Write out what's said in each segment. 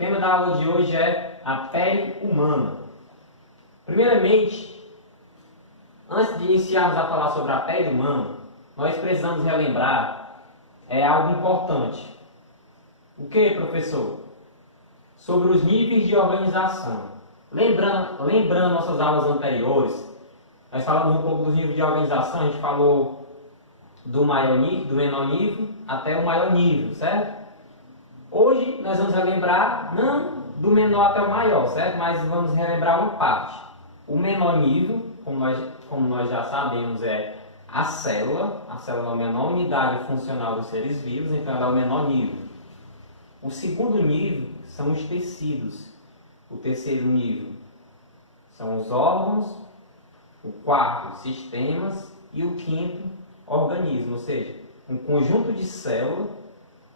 tema da aula de hoje é a pele humana. Primeiramente, antes de iniciarmos a falar sobre a pele humana, nós precisamos relembrar algo importante. O que, professor? Sobre os níveis de organização. Lembrando nossas aulas anteriores, nós falamos um pouco dos níveis de organização, a gente falou do menor nível até o maior nível, certo? Hoje nós vamos relembrar, não do menor até o maior, certo? Mas vamos relembrar uma parte. O menor nível, como nós já sabemos, é a célula. A célula é a menor unidade funcional dos seres vivos, então ela é o menor nível. O segundo nível são os tecidos. O terceiro nível são os órgãos. O quarto, sistemas. E o quinto, organismo. Ou seja, um conjunto de células,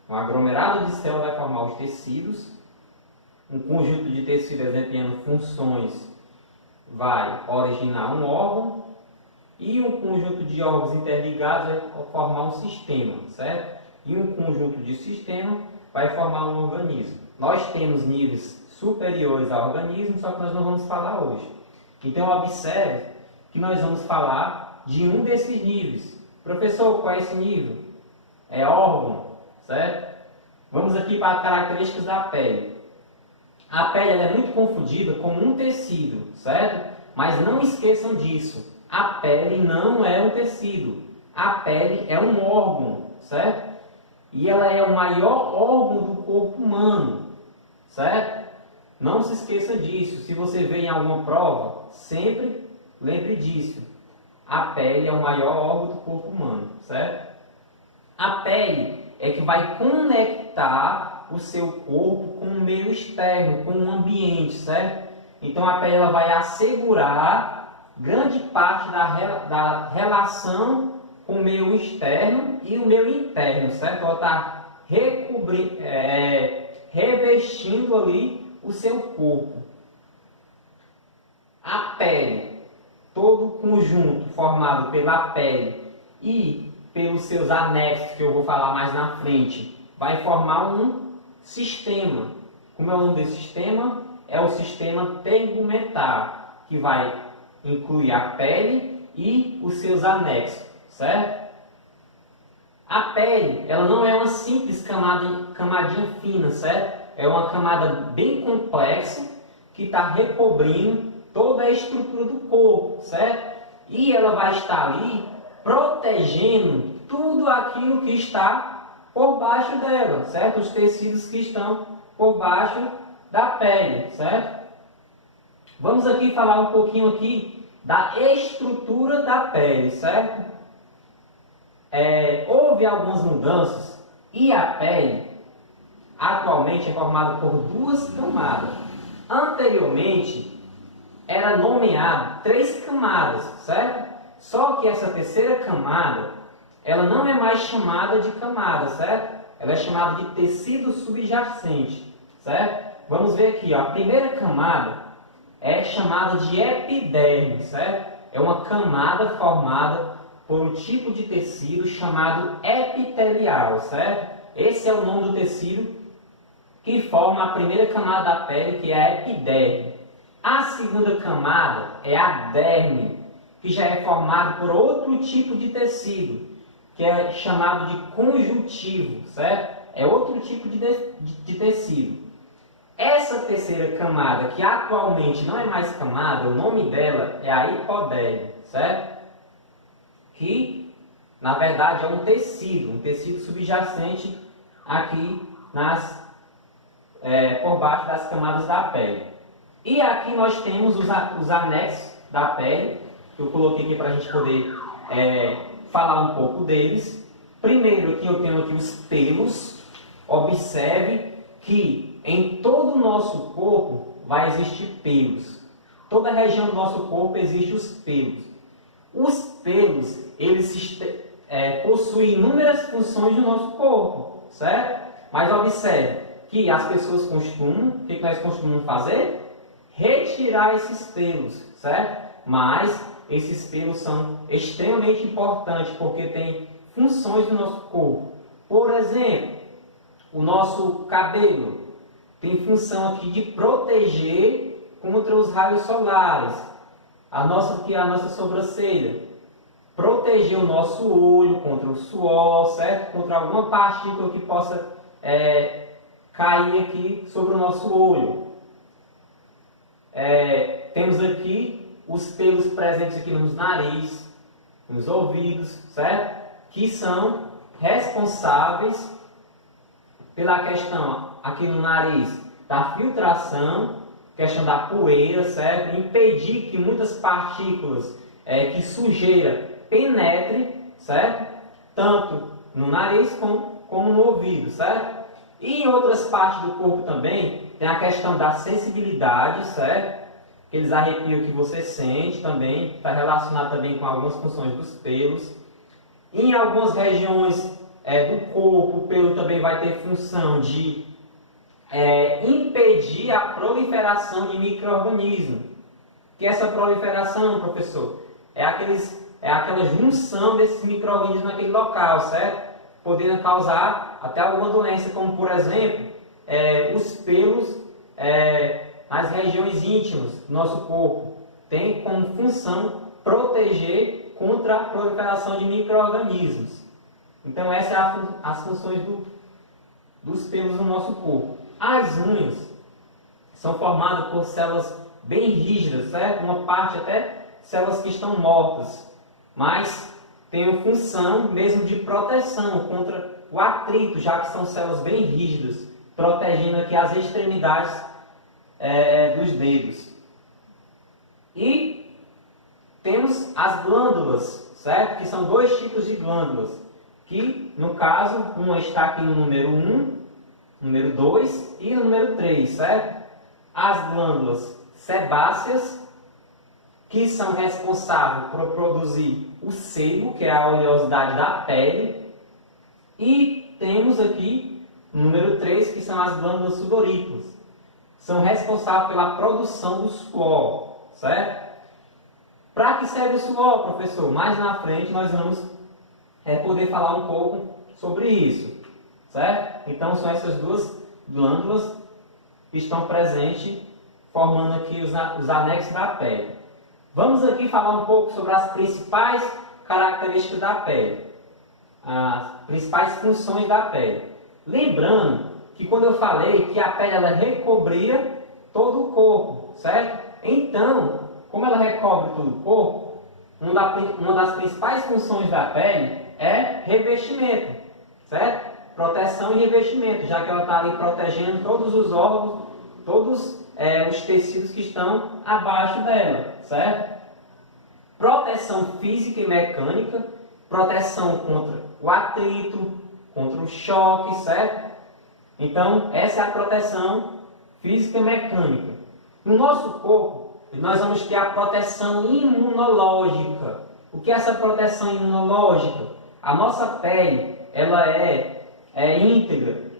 um aglomerado de células vai formar os tecidos. Um conjunto de tecidos desempenhando funções vai originar um órgão. E um conjunto de órgãos interligados vai formar um sistema, certo? E um conjunto de sistema vai formar um organismo. Nós temos níveis superiores ao organismo, só que nós não vamos falar hoje. Então observe que nós vamos falar de um desses níveis. Professor, qual é esse nível? É órgão, certo? Vamos aqui para as características da pele. A pele ela é muito confundida com um tecido, certo? Mas não esqueçam disso. A pele não é um tecido. A pele é um órgão, certo? E ela é o maior órgão do corpo humano, certo? Não se esqueça disso. Se você vê em alguma prova, sempre lembre disso. A pele é o maior órgão do corpo humano, certo? A pele é que vai conectar o seu corpo com o meio externo, com o ambiente, certo? Então a pele ela vai assegurar grande parte da relação com o meio externo e o meio interno, certo? Ela está revestindo ali o seu corpo. A pele, todo o conjunto formado pela pele e pelos seus anexos, que eu vou falar mais na frente, vai formar um sistema. Como é o nome desse sistema? É o sistema tegumentar, que vai incluir a pele e os seus anexos, certo? A pele, ela não é uma simples camadinha fina, certo? É uma camada bem complexa que está recobrindo toda a estrutura do corpo, certo? E ela vai estar ali protegendo tudo aquilo que está por baixo dela, certo? Os tecidos que estão por baixo da pele, certo? Vamos aqui falar um pouquinho aqui da estrutura da pele, certo? Houve algumas mudanças e a pele atualmente é formada por duas camadas. Anteriormente era nomeado 3 camadas, certo? Só que essa terceira camada, ela não é mais chamada de camada, certo? Ela é chamada de tecido subjacente, certo? Vamos ver aqui, ó. A primeira camada é chamada de epiderme, certo? É uma camada formada por um tipo de tecido chamado epitelial, certo? Esse é o nome do tecido que forma a primeira camada da pele, que é a epiderme. A segunda camada é a derme, que já é formado por outro tipo de tecido, que é chamado de conjuntivo, certo? É outro tipo de tecido. Essa terceira camada, que atualmente não é mais camada, o nome dela é a hipoderme, certo? Que, na verdade, é um tecido subjacente aqui por baixo das camadas da pele. E aqui nós temos os anexos da pele, que eu coloquei aqui para a gente poder falar um pouco deles. Primeiro, aqui eu tenho aqui os pelos. Observe que em todo o nosso corpo vai existir pelos. Toda a região do nosso corpo existe os pelos. Os pelos, eles possuem inúmeras funções no nosso corpo, certo? Mas observe que as pessoas o que nós costumamos fazer? Retirar esses pelos, certo? Mas esses pelos são extremamente importantes porque têm funções no nosso corpo. Por exemplo, o nosso cabelo tem função aqui de proteger contra os raios solares. A nossa sobrancelha, proteger o nosso olho contra o suor, certo? Contra alguma partícula que possa cair aqui sobre o nosso olho. Temos aqui os pelos presentes aqui nos nariz, nos ouvidos, certo? Que são responsáveis pela questão aqui no nariz da filtração, questão da poeira, certo? Impedir que muitas partículas, que sujeira penetre, certo? Tanto no nariz como no ouvido, certo? E em outras partes do corpo também tem a questão da sensibilidade, certo? Aqueles arrepios que você sente também, está relacionado também com algumas funções dos pelos. Em algumas regiões do corpo, o pelo também vai ter função de impedir a proliferação de micro-organismos. Que essa proliferação, professor, é aquela junção desses micro-organismos naquele local, certo? Podendo causar até alguma doença, como por exemplo, os pelos nas regiões íntimas do nosso corpo. Tem como função proteger contra a proliferação de micro-organismos. Então essas são as funções dos pelos no nosso corpo. As unhas são formadas por células bem rígidas, certo? Uma parte até células que estão mortas, mas tem a função mesmo de proteção contra o atrito, já que são células bem rígidas, protegendo aqui as extremidades dos dedos. E temos as glândulas, certo? Que são dois tipos de glândulas, que no caso, uma está aqui no número 1, número 2 e no número 3, certo? As glândulas sebáceas, que são responsáveis por produzir o sebo, que é a oleosidade da pele. E temos aqui o número 3, que são as glândulas sudoríparas. São responsáveis pela produção do suor, certo? Para que serve o suor, professor? Mais na frente nós vamos poder falar um pouco sobre isso, certo? Então são essas duas glândulas que estão presentes, formando aqui os anexos da pele. Vamos aqui falar um pouco sobre as principais características da pele, as principais funções da pele. Lembrando que quando eu falei que a pele ela recobria todo o corpo, certo? Então, como ela recobre todo o corpo, uma das principais funções da pele é revestimento, certo? Proteção e revestimento, já que ela está ali protegendo todos os órgãos, todos os tecidos que estão abaixo dela, certo? Proteção física e mecânica, proteção contra o atrito, contra o choque, certo? Então, essa é a proteção física e mecânica. No nosso corpo, nós vamos ter a proteção imunológica. O que é essa proteção imunológica? A nossa pele, ela é íntegra.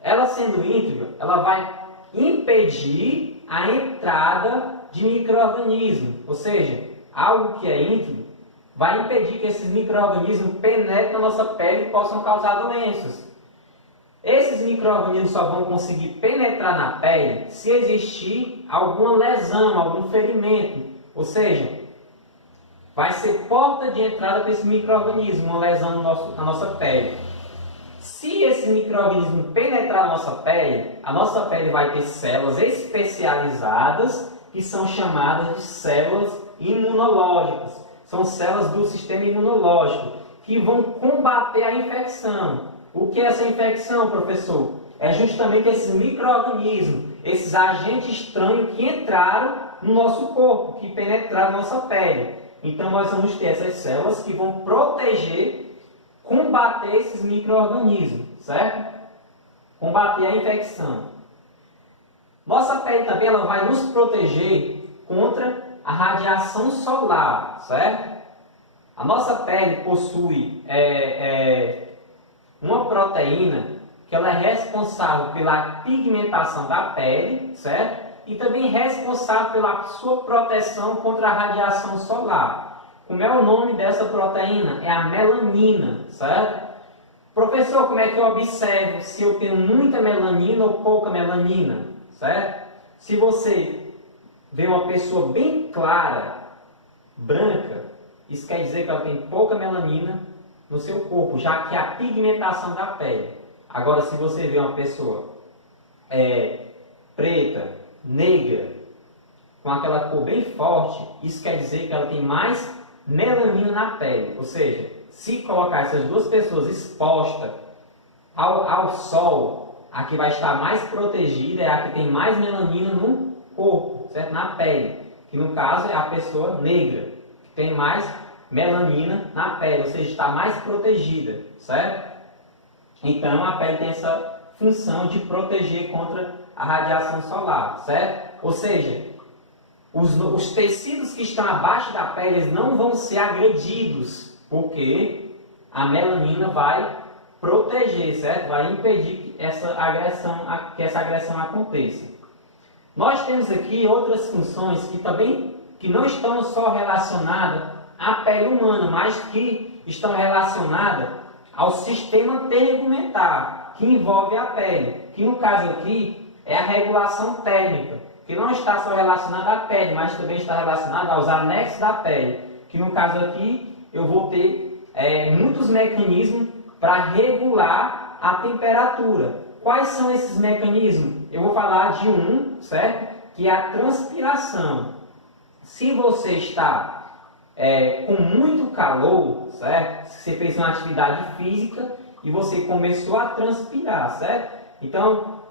Ela sendo íntegra, ela vai impedir a entrada de micro-organismos. Ou seja, algo que é íntegro vai impedir que esses micro-organismos penetrem na nossa pele e possam causar doenças. Esses micro-organismos só vão conseguir penetrar na pele se existir alguma lesão, algum ferimento. Ou seja, vai ser porta de entrada para esse micro-organismo, uma lesão na nossa pele. Se esse micro-organismo penetrar na a nossa pele vai ter células especializadas que são chamadas de células imunológicas. São células do sistema imunológico que vão combater a infecção. O que é essa infecção, professor? É justamente esses micro-organismos, esses agentes estranhos que entraram no nosso corpo, que penetraram na nossa pele. Então nós vamos ter essas células que vão proteger, combater esses micro-organismos, certo? Combater a infecção. Nossa pele também ela vai nos proteger contra a radiação solar, certo? A nossa pele possui uma proteína que ela é responsável pela pigmentação da pele, certo? E também responsável pela sua proteção contra a radiação solar. Como é o nome dessa proteína? É a melanina, certo? Professor, como é que eu observo se eu tenho muita melanina ou pouca melanina, certo? Se você vê uma pessoa bem clara, branca, isso quer dizer que ela tem pouca melanina no seu corpo, já que é a pigmentação da pele. Agora, se você vê uma pessoa preta, negra, com aquela cor bem forte, isso quer dizer que ela tem mais melanina na pele. Ou seja, se colocar essas duas pessoas expostas ao sol, a que vai estar mais protegida é a que tem mais melanina no corpo, certo? Na pele, que no caso é a pessoa negra, que tem mais melanina na pele, ou seja, está mais protegida, certo? Então a pele tem essa função de proteger contra a radiação solar, certo? Ou seja, os tecidos que estão abaixo da pele eles não vão ser agredidos, porque a melanina vai proteger, certo? Vai impedir que essa agressão aconteça. Nós temos aqui outras funções que não estão só relacionadas à pele humana, mas que estão relacionadas ao sistema tegumentar, que envolve a pele, que no caso aqui é a regulação térmica, que não está só relacionada à pele, mas também está relacionada aos anexos da pele, que no caso aqui eu vou ter muitos mecanismos para regular a temperatura. Quais são esses mecanismos? Eu vou falar de um, certo? Que é a transpiração. Se você está com muito calor, certo? Se você fez uma atividade física e você começou a transpirar, certo? Então,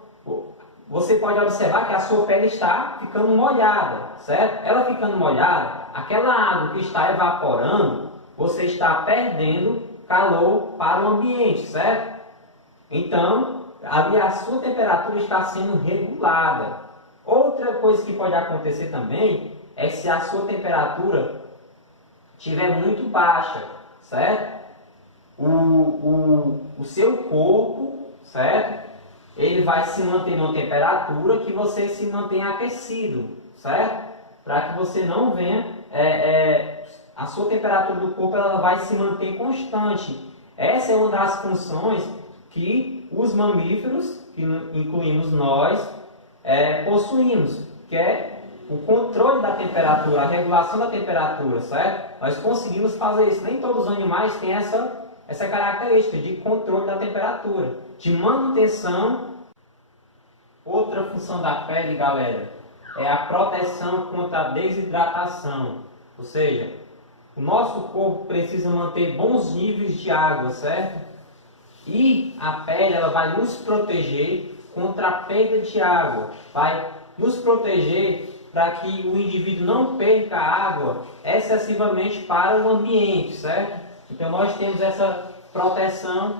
você pode observar que a sua pele está ficando molhada, certo? Ela ficando molhada, aquela água que está evaporando, você está perdendo calor para o ambiente, certo? Então, ali a sua temperatura está sendo regulada. Outra coisa que pode acontecer também é se a sua temperatura estiver muito baixa, certo? O seu corpo, certo? Ele vai se manter numa temperatura que você se mantenha aquecido, certo? Para que você não venha... a sua temperatura do corpo ela vai se manter constante. Essa é uma das funções que os mamíferos, que incluímos nós, possuímos, que é o controle da temperatura, a regulação da temperatura, certo? Nós conseguimos fazer isso. Nem todos os animais têm essa característica de controle da temperatura, de manutenção. Outra função da pele, galera, é a proteção contra a desidratação. Ou seja, o nosso corpo precisa manter bons níveis de água, certo? E a pele ela vai nos proteger contra a perda de água, vai nos proteger para que o indivíduo não perca água excessivamente para o ambiente, certo? Então nós temos essa proteção